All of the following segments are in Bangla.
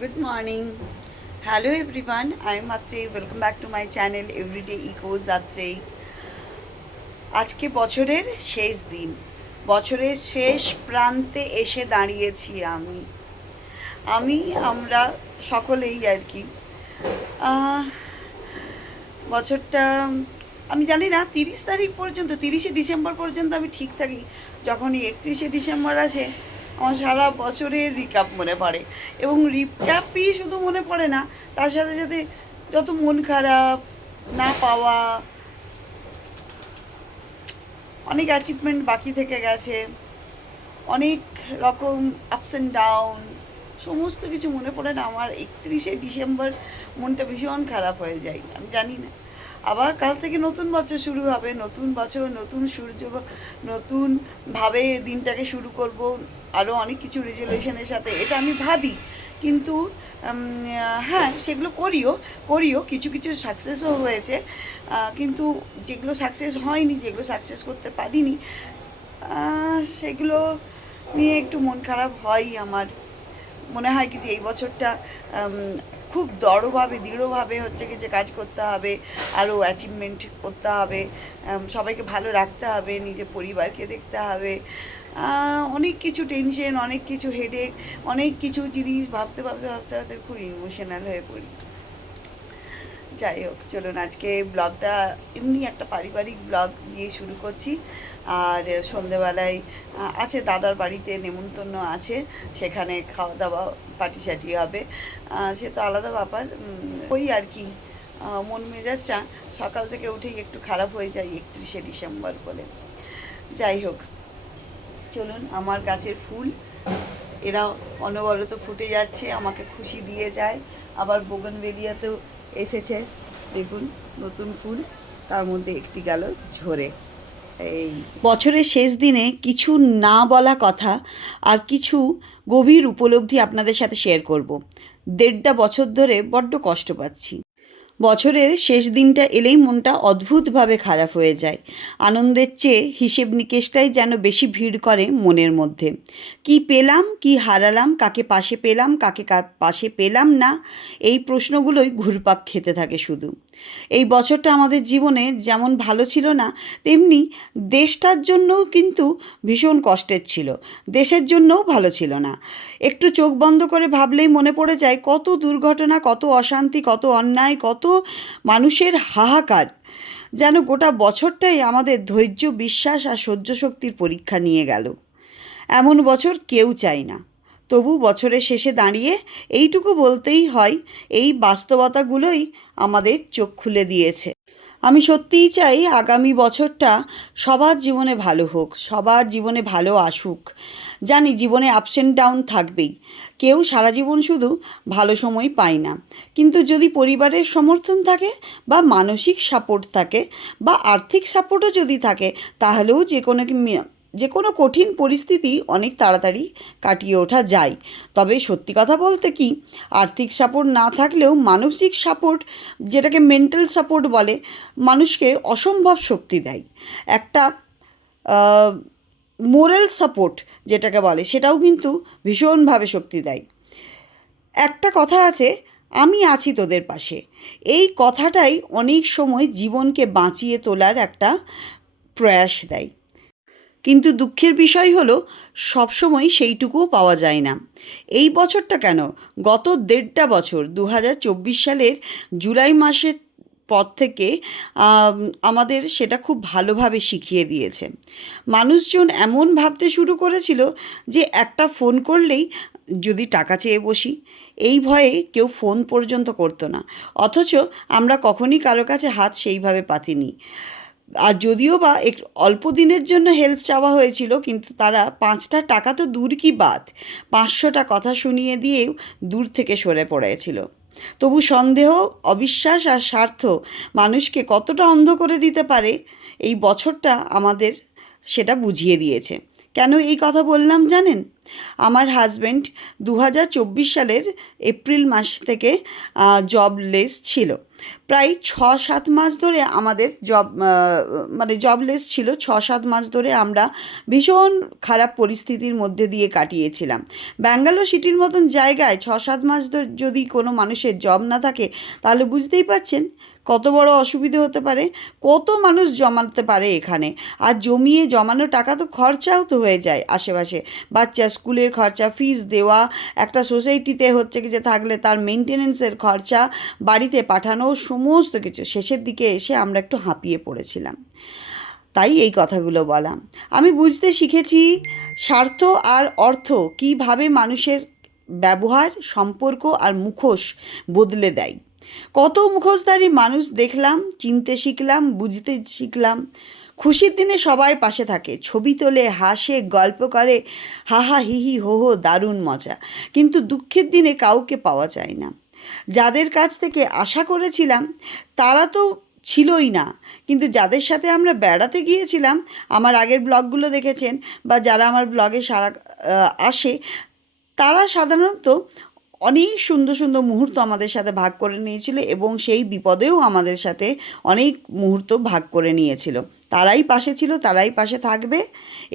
Good morning. Hello everyone. I am Atrey. Welcome back to my channel Everyday Echoes Atrey. আজকে বছরের শেষ দিন, বছরের শেষ প্রান্তে এসে দাঁড়িয়েছি আমরা সকলেই আর কি। বছরটা আমি জানি না 30 তারিখ পর্যন্ত, 30শে ডিসেম্বর পর্যন্ত আমি ঠিক থাকি। যখনই 31শে ডিসেম্বর আসে আমার সারা বছরের রিক্যাপ মনে পড়ে, এবং রিক্যাপই শুধু মনে পড়ে না, তার সাথে সাথে যত মন খারাপ, না পাওয়া, অনেক অ্যাচিভমেন্ট বাকি থেকে গেছে, অনেক রকম আপস অ্যান্ড ডাউন, সমস্ত কিছু মনে পড়ে না। আমার 31শে ডিসেম্বর মনটা ভীষণ খারাপ হয়ে যায়। আমি জানি না, আবার কাল থেকে নতুন বছর শুরু হবে, নতুন বছর, নতুন সূর্য, নতুনভাবে দিনটাকে শুরু করব, আরও অনেক কিছু রেজলিউশনের সাথে, এটা আমি ভাবি। কিন্তু হ্যাঁ, সেগুলো করিও কিছু কিছু সাকসেসও হয়েছে, কিন্তু যেগুলো সাকসেস হয়নি, যেগুলো সাকসেস করতে পারিনি, সেগুলো নিয়ে একটু মন খারাপ হয় আমার। মনে হয় কি যে এই বছরটা খুব দৃঢ়ভাবে হচ্ছে কি যে কাজ করতে হবে, আরও অ্যাচিভমেন্ট করতে হবে, সবাইকে ভালো রাখতে হবে, নিজের পরিবারকে দেখতে হবে, অনেক কিছু টেনশন, অনেক কিছু হেডেক, অনেক কিছু জিনিস ভাবতে ভাবতে ভাবতে ভাবতে খুব ইমোশনাল হয়ে পড়ি। যাই হোক, চলুন আজকে ব্লগটা এমনি একটা পারিবারিক ব্লগ দিয়ে শুরু করছি। আর সন্ধেবেলায় আছে দাদার বাড়িতে নেমন্তন্ন আছে, সেখানে খাওয়া দাওয়া পার্টি সার্টি হবে, সে তো আলাদা ব্যাপার। ওই আর কি, মন মেজাজটা সকাল থেকে উঠেই একটু খারাপ হয়ে যায় 31শে ডিসেম্বর বলে। যাই হোক, চলুন, আমার গাছের ফুল এরা অনবরত ফুটে যাচ্ছে, আমাকে খুশি দিয়ে যায়। আবার বোগনভেলিয়াতেও এসেছে, দেখুন নতুন ফুল, তার মধ্যে একটি গেল ঝরে। এই বছরের শেষ দিনে কিছু না বলা কথা আর কিছু গভীর উপলব্ধি আপনাদের সাথে শেয়ার করব। 1.5 বছর ধরে বড্ড কষ্ট পাচ্ছি। বছরের শেষ দিনটা এলেই মনটা অদ্ভুতভাবে খারাপ হয়ে যায়। আনন্দের চেয়ে হিসেব নিকেশটাই যেন বেশি ভিড় করে মনের মধ্যে। কি পেলাম, কি হারালাম, কাকে পাশে পেলাম, কাকে পাশে পেলাম না, এই প্রশ্নগুলোই ঘুরপাক খেতে থাকে শুধু। এই বছরটা আমাদের জীবনে যেমন ভালো ছিল না, তেমনি দেশটার জন্যও কিন্তু ভীষণ কষ্টের ছিল। দেশের জন্যও ভালো ছিল না। একটু চোখ বন্ধ করে ভাবলেই মনে পড়ে যায় কত দুর্ঘটনা, কত অশান্তি, কত অন্যায়, কত মানুষের হাহাকার। যেন গোটা বছরটাই আমাদের ধৈর্য, বিশ্বাস আর সহ্য শক্তির পরীক্ষা নিয়ে গেল। এমন বছর কেউ চায় না। তবু বছরের শেষে দাঁড়িয়ে এইটুকু বলতেই হয়, এই বাস্তবতাগুলোই আমাদের চোখ খুলে দিয়েছে। আমি সত্যিই চাই আগামী বছরটা সবার জীবনে ভালো হোক, সবার জীবনে ভালো আসুক। জানি জীবনে আপস অ্যান্ড ডাউন থাকবেই, কেউ সারা জীবন শুধু ভালো সময় পায় না। কিন্তু যদি পরিবারের সমর্থন থাকে, বা মানসিক সাপোর্ট থাকে, বা আর্থিক সাপোর্টও যদি থাকে, তাহলেও যে কোনো কঠিন পরিস্থিতি অনেক তাড়াতাড়ি কাটিয়ে ওঠা যায়। তবে সত্যি কথা বলতে কি, আর্থিক সাপোর্ট না থাকলেও মানসিক সাপোর্ট, যেটাকে মেন্টাল সাপোর্ট বলে, মানুষকে অসম্ভব শক্তি দেয়। একটা মোরাল সাপোর্ট যেটাকে বলে, সেটাও কিন্তু ভীষণভাবে শক্তি দেয়। একটা কথা আছে, আমি আছি তোদের পাশে, এই কথাটাই অনেক সময় জীবনকে বাঁচিয়ে তোলার একটা প্রয়াস দেয়। কিন্তু দুঃখের বিষয় হলো, সবসময় সেইটুকুও পাওয়া যায় না। এই বছরটা কেন, গত 1.5 বছর 2024 সালের জুলাই মাসের পর থেকে আমাদের সেটা খুব ভালোভাবে শিখিয়ে দিয়েছে। মানুষজন এমন ভাবতে শুরু করেছিল যে একটা ফোন করলেই যদি টাকা চেয়ে বসি, এই ভয়ে কেউ ফোন পর্যন্ত করতো না। অথচ আমরা কখনই কারো কাছে হাত সেইভাবে পাতিনি। আর যদিও বা অল্প দিনের জন্য হেল্প চাওয়া হয়েছিল, কিন্তু তারা 5টা টাকা তো দূর কি বাদ, 500টা কথা শুনিয়ে দিয়েও দূর থেকে সরে পড়েছিল। তবু সন্দেহ, অবিশ্বাস আর স্বার্থ মানুষকে কতটা অন্ধ করে দিতে পারে, এই বছরটা আমাদের সেটা বুঝিয়ে দিয়েছে। কেন এই কথা বললাম জানেন? আমার হাজব্যান্ড 2024 সালের এপ্রিল মাস থেকে জবলেস ছিল। প্রায় 6-7 মাস ধরে আমাদের জবলেস ছিল। 6-7 মাস ধরে আমরা ভীষণ খারাপ পরিস্থিতির মধ্যে দিয়ে কাটিয়েছিলাম। ব্যাঙ্গালোর সিটির মতন জায়গায় 6-7 মাস যদি কোনো মানুষের জব না থাকে, তাহলে বুঝতেই পারছেন কত বড় অসুবিধে হতে পারে। কত মানুষ জমাতে পারে এখানে, আর জমিয়ে জমানো টাকা তো খরচাও তো হয়ে যায় আশেপাশে, বাচ্চা স্কুলের খরচা, ফিস দেওয়া, একটা সোসাইটিতে হচ্ছে কি যে থাকলে তার মেনটেনেন্সের খরচা, বাড়িতে পাঠানো, সমস্ত কিছু। শেষের দিকে এসে আমরা একটু হাঁপিয়ে পড়েছিলাম, তাই এই কথাগুলো বলা। আমি বুঝতে শিখেছি স্বার্থ আর অর্থ কীভাবে মানুষের ব্যবহার, সম্পর্ক আর মুখোশ বদলে দেয়। কত মুখোশধারী মানুষ দেখলাম, চিনতে শিখলাম, বুঝতে শিখলাম। খুশির দিনে সবাই পাশে থাকে, ছবি তোলে, হাসে, গল্প করে, হাহা হিহি হো হো, দারুণ মজা। কিন্তু দুঃখের দিনে কাউকে পাওয়া যায় না। যাদের কাছ থেকে আশা করেছিলাম তারা তো ছিলই না, কিন্তু যাদের সাথে আমরা বেড়াতে গিয়েছিলাম, আমার আগের ব্লগগুলো দেখেছেন বা যারা আমার ব্লগে আসে, তারা সাধারণত অনেক সুন্দর সুন্দর মুহূর্ত আমাদের সাথে ভাগ করে নিয়েছিল এবং সেই বিপদেও আমাদের সাথে অনেক মুহূর্ত ভাগ করে নিয়েছিল। তারাই পাশে ছিল, তারাই পাশে থাকবে,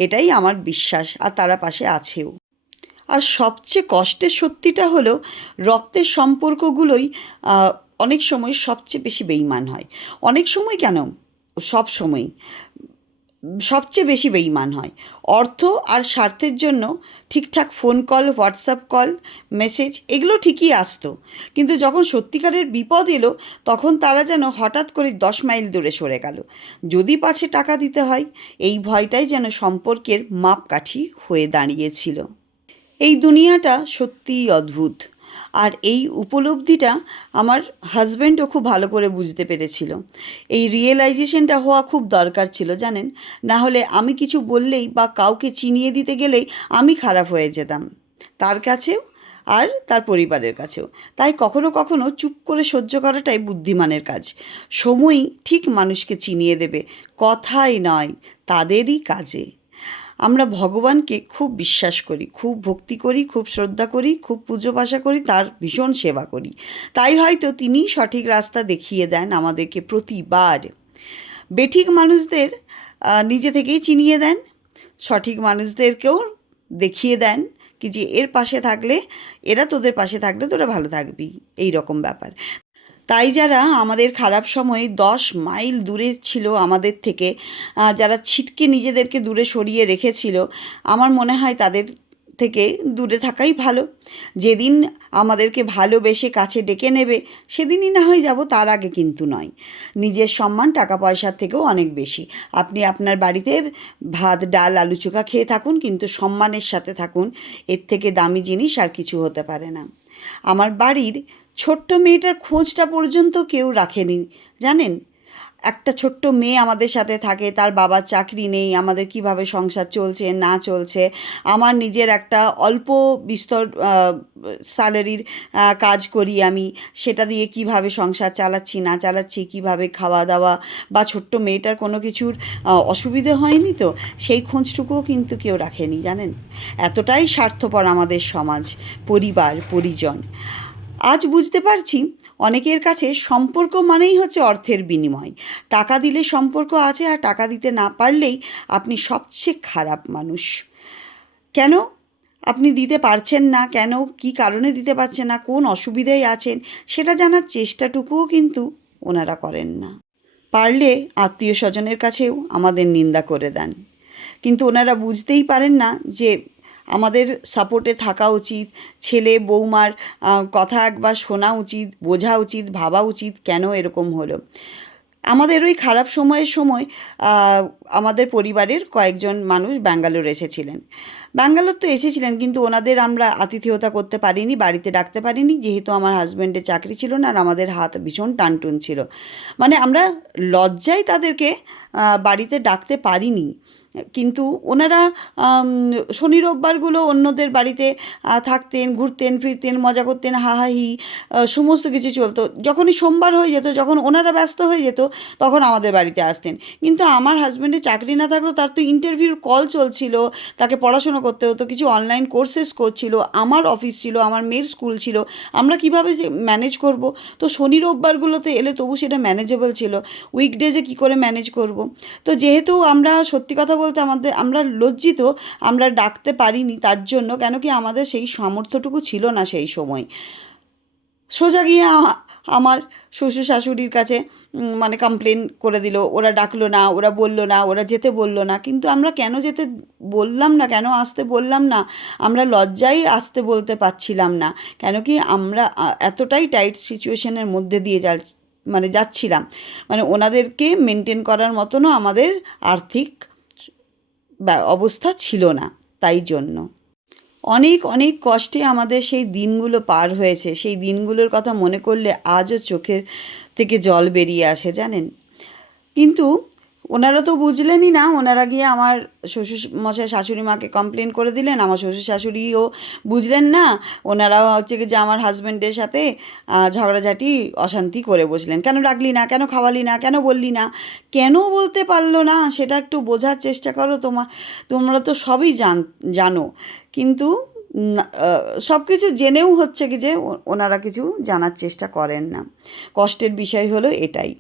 এটাই আমার বিশ্বাস, আর তারা পাশে আছেও। আর সবচেয়ে কষ্টের সত্যিটা হলো রক্তের সম্পর্কগুলোই অনেক সময় সবচেয়ে বেশি বেইমান হয়। অনেক সময় কেন, সব সময়ই সবচেয়ে বেশি বেইমান হয়। অর্থ আর স্বার্থের জন্য ঠিকঠাক phone call, WhatsApp call, message এগুলো ঠিকই আসতো, কিন্তু যখন সত্যিকারের বিপদ এলো তখন তারা যেন হঠাৎ করে 10 মাইল দূরে সরে গেল। যদি পাছে টাকা দিতে হয়, এই ভয়টাই যেন সম্পর্কের মাপকাঠি হয়ে দাঁড়িয়েছিল। এই দুনিয়াটা সত্যিই অদ্ভুত, আর এই উপলব্ধিটা আমার হাজব্যান্ডও খুব ভালো করে বুঝতে পেরেছিল। এই রিয়েলাইজেশনটা হওয়া খুব দরকার ছিল জানেন, না হলে আমি কিছু বললেই বা কাউকে চিনিয়ে দিতে গেলেই আমি খারাপ হয়ে যেতাম, তার কাছেও আর তার পরিবারের কাছেও। তাই কখনো কখনো চুপ করে সহ্য করাটাই বুদ্ধিমানের কাজ। সময়ই ঠিক মানুষকে চিনিয়ে দেবে, কথাই নয়, তাদেরই কাজে। আমরা ভগবানকে খুব বিশ্বাস করি, খুব ভক্তি করি, খুব শ্রদ্ধা করি, খুব পুজো পাশা করি, তার ভীষণ সেবা করি। তাই হয়তো তিনিই সঠিক রাস্তা দেখিয়ে দেন আমাদেরকে প্রতিবার। বেঠিক মানুষদের নিজে থেকেই চিনিয়ে দেন, সঠিক মানুষদেরকেও দেখিয়ে দেন কি যে এর পাশে থাকলে, এরা তোদের পাশে থাকলে তোরা ভালো থাকবি, এই রকম ব্যাপার। তাই যারা আমাদের খারাপ সময়ে 10 মাইল দূরে ছিল আমাদের থেকে, যারা ছিটকে নিজেদেরকে দূরে সরিয়ে রেখেছিল, আমার মনে হয় তাদের থেকে দূরে থাকাই ভালো। যেদিন আমাদেরকে ভালোবেসে কাছে ডেকে নেবে সেদিনই না হয় যাব, তার আগে কিন্তু নয়। নিজের সম্মান টাকা পয়সার থেকেও অনেক বেশি। আপনি আপনার বাড়িতে ভাত, ডাল, আলু চোখা খেয়ে থাকুন, কিন্তু সম্মানের সাথে থাকুন, এর থেকে দামি জিনিস আর কিছু হতে পারে না। আমার বাড়ির ছোট্ট মেয়েটার খোঁজটা পর্যন্ত কেউ রাখেনি জানেন। একটা ছোট্ট মেয়ে আমাদের সাথে থাকে, তার বাবার চাকরি নেই, আমাদের কিভাবে সংসার চলছে না চলছে, আমার নিজের একটা অল্প বিস্তর স্যালারির কাজ করি আমি, সেটা দিয়ে কিভাবে সংসার চালাচ্ছি না চালাচ্ছি, কিভাবে খাওয়া দাওয়া, বা ছোট্ট মেয়েটার কোনো কিছুর অসুবিধে হয়নি তো, সেই খোঁজটুকুও কিন্তু কেউ রাখেনি জানেন। এতটাই স্বার্থপর আমাদের সমাজ, পরিবার, পরিজন। আজ বুঝতে পারছি অনেকের কাছে সম্পর্ক মানেই হচ্ছে অর্থের বিনিময়। টাকা দিলে সম্পর্ক আছে, আর টাকা দিতে না পারলেই আপনি সবচেয়ে খারাপ মানুষ। কেন আপনি দিতে পারছেন না, কেন, কী কারণে দিতে পারছেন না, কোন অসুবিধায় আছেন, সেটা জানার চেষ্টাটুকুও কিন্তু ওনারা করেন না। পারলে আত্মীয় স্বজনের কাছেও আমাদের নিন্দা করে দেন, কিন্তু ওনারা বুঝতেই পারেন না যে আমাদের সাপোর্টে থাকা উচিত। ছেলে বৌমার কথা একবার শোনা উচিত, বোঝা উচিত, ভাবা উচিত কেন এরকম হলো। আমাদের ওই খারাপ সময়ের সময় আমাদের পরিবারের কয়েকজন মানুষ ব্যাঙ্গালোর এসেছিলেন। ব্যাঙ্গালোর তো এসেছিলেন, কিন্তু ওনাদের আমরা আতিথেয়তা করতে পারিনি, বাড়িতে ডাকতে পারিনি, যেহেতু আমার হাজব্যান্ডের চাকরি ছিল না আর আমাদের হাত ভীষণ টানটুন ছিল। মানে আমরা লজ্জায় তাদেরকে বাড়িতে ডাকতে পারিনি, কিন্তু ওনারা শনি রোববারগুলো অন্যদের বাড়িতে থাকতেন, ঘুরতেন ফিরতেন, মজা করতেন, হাহাহি সমস্ত কিছু চলতো। যখনই সোমবার হয়ে যেত, যখন ওনারা ব্যস্ত হয়ে যেত, তখন আমাদের বাড়িতে আসতেন। কিন্তু আমার হাজব্যান্ডের চাকরি না থাকলেও তার তো ইন্টারভিউর কল চলছিল, তাকে পড়াশোনা করতে হতো, কিছু অনলাইন কোর্সেস করছিল, আমার অফিস ছিল, আমার মেয়ের স্কুল ছিল, আমরা কীভাবে যে ম্যানেজ করব? তো শনি রোববারগুলোতে এলে তবু সেটা ম্যানেজেবল ছিল, উইকডেজে কী করে ম্যানেজ করব? তো যেহেতু আমরা সত্যি কথা বলতে আমরা লজ্জিত, আমরা ডাকতে পারিনি তার জন্য, কেন কি আমাদের সেই সামর্থ্যটুকু ছিল না সেই সময়। সোজা গিয়ে আমার শ্বশুর শাশুড়ির কাছে মানে কমপ্লেন করে দিল, ওরা ডাকলো না, ওরা বললো না, ওরা যেতে বললো না। কিন্তু আমরা কেন যেতে বললাম না, কেন আসতে বললাম না? আমরা লজ্জায় আসতে বলতে পারছিলাম না, কেন কি আমরা এতটাই টাইট সিচুয়েশনের মধ্যে দিয়ে যাচ্ছিলাম, মানে ওনাদেরকে মেনটেন করার মতনও আমাদের আর্থিক অবস্থা ছিল না। তাই জন্য অনেক অনেক কষ্টে আমাদের সেই দিনগুলো পার হয়েছে। সেই দিনগুলোর কথা মনে করলে আজও চোখের থেকে জল বেরিয়ে আসে, জানেন। কিন্তু ওনারা তো বুঝলেনই না, ওনারা গিয়ে আমার শ্বশুর মশাই শাশুড়ি মাকে কমপ্লেন করে দিলেন, আমার শ্বশুর শাশুড়িও বুঝলেন না, ওনারাও হচ্ছে কি যে আমার হাজব্যান্ডের সাথে ঝগড়াঝাটি অশান্তি করে বসলেন। কেন ডাকলি না, কেন খাওয়ালি না, কেন বললি না, কেন বলতে পারলো না, সেটা একটু বোঝার চেষ্টা করো। তোমরা তো সবই জানো, কিন্তু সব কিছু জেনেও হচ্ছে কি যে ওনারা কিছু জানার চেষ্টা করেন না। কষ্টের বিষয় হলো এটাই।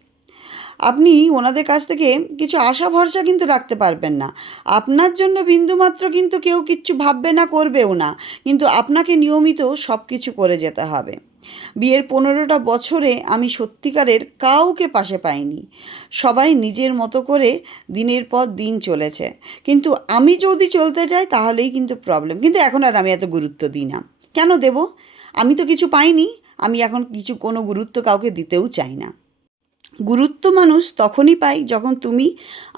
আপনি ওনাদের কাছ থেকে কিছু আশা ভরসা কিন্তু রাখতে পারবেন না। আপনার জন্য বিন্দুমাত্র কিন্তু কেউ কিচ্ছু ভাববে না, করবেও না, কিন্তু আপনাকে নিয়মিত সব কিছু করে যেতে হবে। বিয়ের 15টা বছরে আমি সত্যিকারের কাউকে পাশে পাইনি। সবাই নিজের মতো করে দিনের পর দিন চলেছে, কিন্তু আমি যদি চলতে যাই তাহলেই কিন্তু প্রবলেম। কিন্তু এখন আর আমি এত গুরুত্ব দিই না। কেন দেব? আমি তো কিছু পাইনি, আমি এখন কোনো গুরুত্ব কাউকে দিতেও চাই না। গুরুত্ব মানুষ তখনই পাই যখন তুমি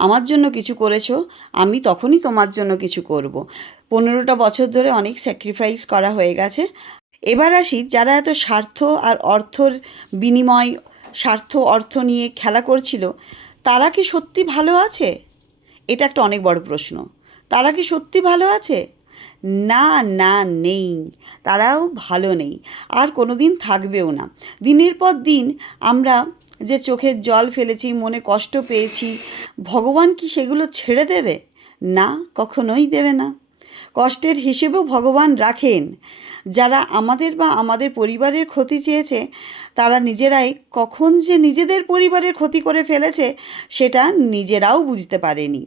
আমার জন্য কিছু করেছো, আমি তখনই তোমার জন্য কিছু করব। 15টা বছর ধরে অনেক স্যাক্রিফাইস করা হয়ে গেছে। এবার আসি, যারা এত স্বার্থ আর অর্থর বিনিময়, অর্থ নিয়ে খেলা করছিল, তারা কি সত্যি ভালো আছে? এটা একটা অনেক বড় প্রশ্ন। তারা কি সত্যি ভালো আছে? না, না, নেই। তারাও ভালো নেই, আর কোনো দিন থাকবেও না। দিনের পর দিন আমরা যে চোখের জল ফেলেছি, মনে কষ্ট পেয়েছি, ভগবান কি সেগুলো ছেড়ে দেবে? না, কখনোই দেবে না। কষ্টের হিসেবেও ভগবান রাখেন। যারা আমাদের বা আমাদের পরিবারের ক্ষতি চেয়েছে, তারা নিজেরাই কখন যে নিজেদের পরিবারের ক্ষতি করে ফেলেছে সেটা নিজেরাও বুঝতে পারেনি।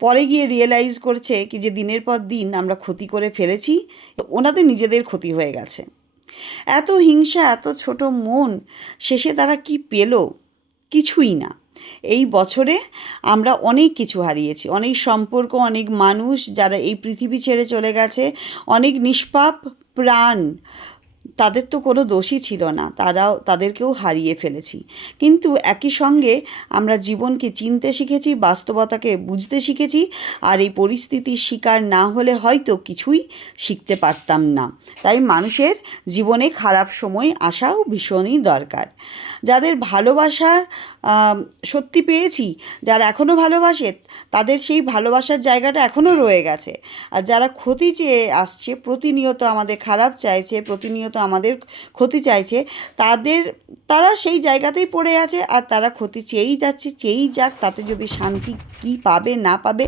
পরে গিয়ে রিয়েলাইজ করছে কি যে দিনের পর দিন আমরা ক্ষতি করে ফেলেছি, ওনাদের নিজেদের ক্ষতি হয়ে গেছে। এত হিংসা, এত ছোট মন, শেষে তারা কি পেল? কিছুই না। এই বছরে আমরা অনেক কিছু হারিয়েছি, অনেক সম্পর্ক, অনেক মানুষ যারা এই পৃথিবী ছেড়ে চলে গেছে, অনেক নিষ্পাপ প্রাণ, তাদের তো কোনো দোষই ছিল না, তাদেরকেও হারিয়ে ফেলেছি। কিন্তু একই সঙ্গে আমরা জীবনকে চিনতে শিখেছি, বাস্তবতাকে বুঝতে শিখেছি, আর এই পরিস্থিতির শিকার না হলে হয়তো কিছুই শিখতে পারতাম না। তাই মানুষের জীবনে খারাপ সময় আসাও ভীষণই দরকার। যাদের ভালোবাসার সত্যি পেয়েছি, যারা এখনও ভালোবাসে, তাদের সেই ভালোবাসার জায়গাটা এখনও রয়ে গেছে। আর যারা ক্ষতি চেয়ে আসছে, প্রতিনিয়ত আমাদের খারাপ চাইছে, প্রতিনিয়ত আমাদের ক্ষতি চাইছে, তারা সেই জায়গাতেই পড়ে আছে, আর তারা ক্ষতি চেয়েই যাচ্ছে, চেয়েই যাক, তাতে যদি শান্তি কী পাবে না পাবে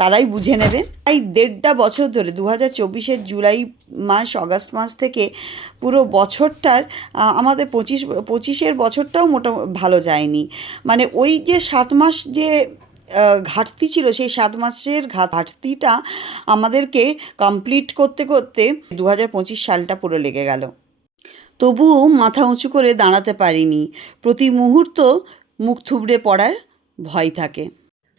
তারাই বুঝে নেবে। তাই 1.5 বছর ধরে 2024-এর জুলাই মাস, অগাস্ট মাস থেকে পুরো বছরটার আমাদের 25-এর বছরটাও ভালো যায়নি। মানে ওই যে 7 মাস যে ঘাটতি ছিল, সেই 7 মাসের ঘাটতিটা আমাদেরকে কমপ্লিট করতে করতে 2025 সালটা পুরো লেগে গেল। তবুও মাথা উঁচু করে দাঁড়াতে পারিনি। প্রতি মুহূর্ত মুখ থুবড়ে পড়ার ভয় থাকে।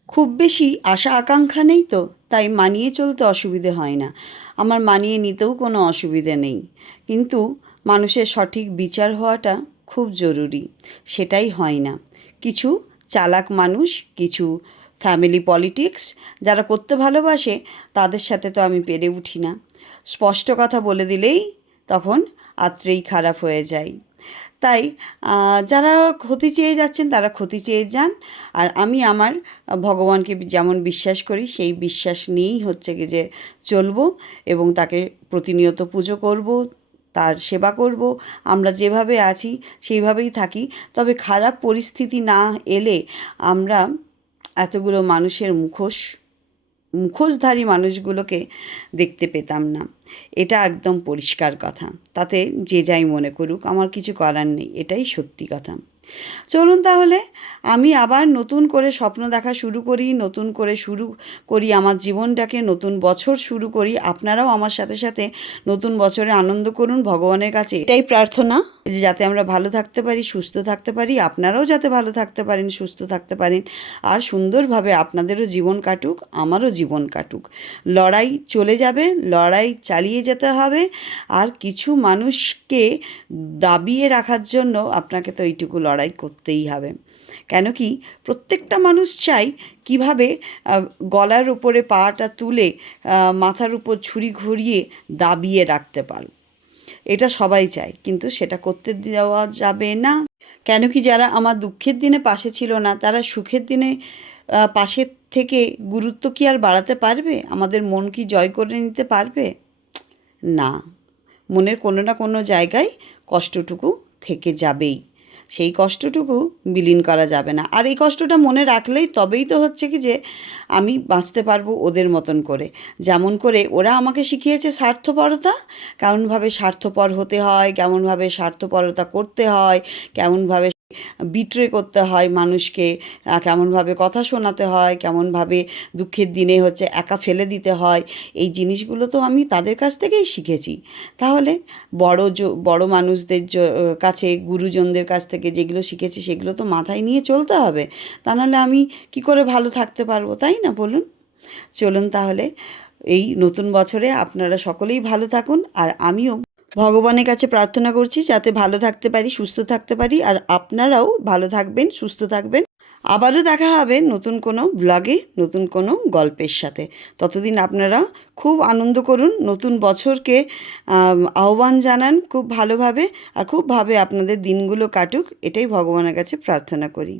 খুব বেশি আশা আকাঙ্ক্ষা নেই তো, তাই মানিয়ে চলতে অসুবিধে হয় না। আমার মানিয়ে নিতেও কোনো অসুবিধে নেই, কিন্তু মানুষের সঠিক বিচার হওয়াটা খুব জরুরি, সেটাই হয় না। কিছু চালাক মানুষ, কিছু ফ্যামিলি পলিটিক্স যারা করতে ভালোবাসে, তাদের সাথে তো আমি পেরে উঠি না। স্পষ্ট কথা বলে দিলেই তখন আত্রেই খারাপ হয়ে যায়। তাই যারা ক্ষতি চেয়ে যাচ্ছেন তারা ক্ষতি চেয়ে যান, আর আমি আমার ভগবানকে যেমন বিশ্বাস করি সেই বিশ্বাস নিয়েই হচ্ছে কি যে চলবো এবং তাকে প্রতিনিয়ত পুজো করব, তার সেবা করব। আমরা যেভাবে আছি সেইভাবেই থাকি। তবে খারাপ পরিস্থিতি না এলে আমরা এতগুলো মানুষের মুখোশধারী মানুষগুলোকে দেখতে পেতাম না। এটা একদম পরিষ্কার কথা। তাতে যে যাই মনে করুক, আমার কিছু করার নেই, এটাই সত্যি কথা। চলুন তাহলে আমি আবার নতুন করে স্বপ্ন দেখা শুরু করি, নতুন করে শুরু করি আমার জীবনটাকে, নতুন বছর শুরু করি। আপনারাও আমার সাথে সাথে নতুন বছরে আনন্দ করুন। ভগবানের কাছে এটাই প্রার্থনা যে যাতে আমরা ভালো থাকতে পারি, সুস্থ থাকতে পারি, আপনারাও যাতে ভালো থাকতে পারেন, সুস্থ থাকতে পারেন, আর সুন্দরভাবে আপনাদেরও জীবন কাটুক, আমারও জীবন কাটুক। লড়াই চলে যাবে, লড়াই চালিয়ে যেতে হবে। আর কিছু মানুষকে দাবিয়ে রাখার জন্য আপনাকে তো এইটুকু লড়াই করতেই হবে। কেন কি প্রত্যেকটা মানুষ চাই কিভাবে গলার উপরে পাটা তুলে মাথার উপর ছুরি ঘুরিয়ে দাবিয়ে রাখতে পারো। এটা সবাই চায়, কিন্তু সেটা করতে দেওয়া যাবে না। কেন কি যারা আমার দুঃখের দিনে পাশে ছিল না, তারা সুখের দিনে পাশে থেকে গুরুত্ব কি আর বাড়াতে পারবে? আমাদের মন কি জয় করে নিতে পারবে? না, মনের কোনো না কোনো জায়গায় কষ্টটুকু থেকে যাবেই। সেই কষ্টটুকু বিলীন করা যাবে না। আর এই কষ্টটা মনে রাখলেই তবেই তো হচ্ছে কি যে আমি বাঁচতে পারবো ওদের মতন করে। যেমন করে ওরা আমাকে শিখিয়েছে স্বার্থপরতা, কেমনভাবে স্বার্থপর হতে হয়, কেমনভাবে স্বার্থপরতা করতে হয়, কেমনভাবে বিট্রে করতে হয় মানুষকে, কেমনভাবে কথা শোনাতে হয়, কেমনভাবে দুঃখের দিনে হচ্ছে একা ফেলে দিতে হয়। এই জিনিসগুলো তো আমি তাদের কাছ থেকেই শিখেছি। তাহলে বড় মানুষদের কাছে, গুরুজনদের কাছ থেকে যেগুলো শিখেছি সেগুলো তো মাথায় নিয়ে চলতে হবে। তা নাহলে আমি কী করে ভালো থাকতে পারবো, তাই না বলুন? চলুন তাহলে এই নতুন বছরে আপনারা সকলেই ভালো থাকুন, আর আমিও ভগবানের কাছে প্রার্থনা করছি যাতে ভালো থাকতে পারি, সুস্থ থাকতে পারি, আর আপনারাও ভালো থাকবেন, সুস্থ থাকবেন। আবারও দেখা হবে নতুন কোনো ব্লগে, নতুন কোনো গল্পের সাথে। ততদিন আপনারা খুব আনন্দ করুন, নতুন বছরকে আহ্বান জানান খুব ভালোভাবে, আর খুবভাবে আপনাদের দিনগুলো কাটুক, এটাই ভগবানের কাছে প্রার্থনা করি।